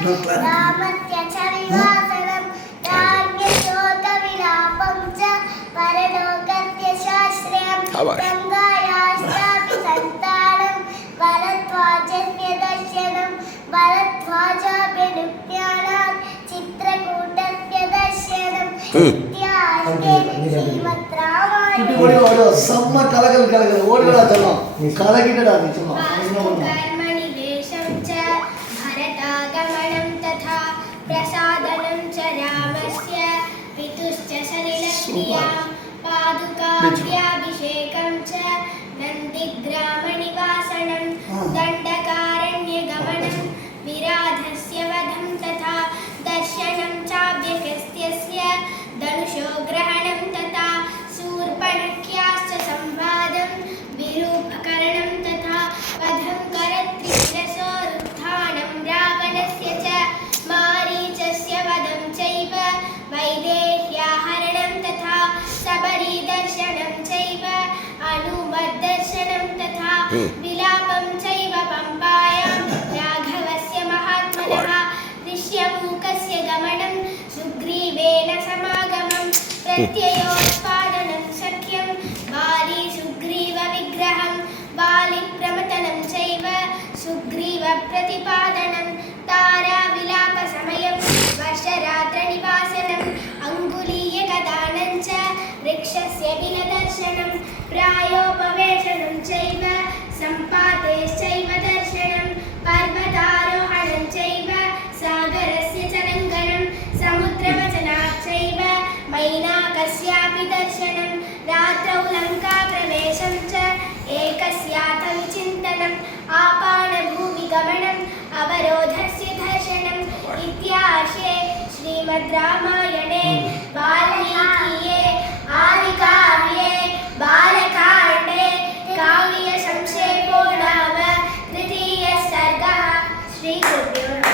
रामस्य च विवासनं राज्ञशोकविलापं च परलोकस्य शास्त्रं गङ्गायाश्चापि सन्तानं भरद्वाजस्य दर्शनं भरद्वाजाभिनुक्त्यानां चित्रकूटस्य दर्शनं इत्यास्ते श्रीमद्रामायणे सम्म कलगल कलगल ओडगड़ा चलो कलगिडड़ा चलो कर्मनिवेशं च भरतागमनं तथा प्रसादनं च रामस्य पितुश्च सलिलक्रियां पादुकाभ्याभिषेकं च नन्दिग्रामनिवासनं दण्डकारण्यगमनं विराधस्य वधं तथा दर्शनं चाभ्यगस्त्यस्य धनुषोग्रहणं तथा शूर्पणख्याश्च संवादं विरूपकरणं तथा वधं करत्रिशिरसोरुत्थानं रावणस्य च मारीचस्य वधं चैव वैदेह्याहरणं तथा सबरीदर्शनं चैव अनुमद्दर्शनं तथा विलापं चैव पम्पायां राघवस्य महात्मनः ऋष्यमूकस्य गमनं सुग्रीवेन समागमं प्रत्ययोत्पादनं सख्यं बाली सुग्रीवविग्रहं बालिप्रमथनं चैव सुग्रीवप्रतिपादनं ताराविलापसमयं वर्षरात्रनिवासनम् अङ्गुलीयकदानं च वृक्षस्य बिलदर्शनं प्रायोपवेशनं चैव सम्पातेश्चैव दर्शनं पर्वतारोहणं चैव सागरस्य च लङ्घनं समुद्रवचनात् चैव मैनाकस्यापि दर्शनं रात्रौ लङ्काप्रवेशं च एकस्याथविचिन्तनम् आपाणभूमिगमनम् अवरोधस्य दर्शनम् इत्याशे श्रीमद्रामायणे वाल्मीकीये आदिकाव्ये बालकाण्डे काव्यसंक्षेपो नाम तृतीयः सर्गः। श्रीगुरुभ्यो नमः।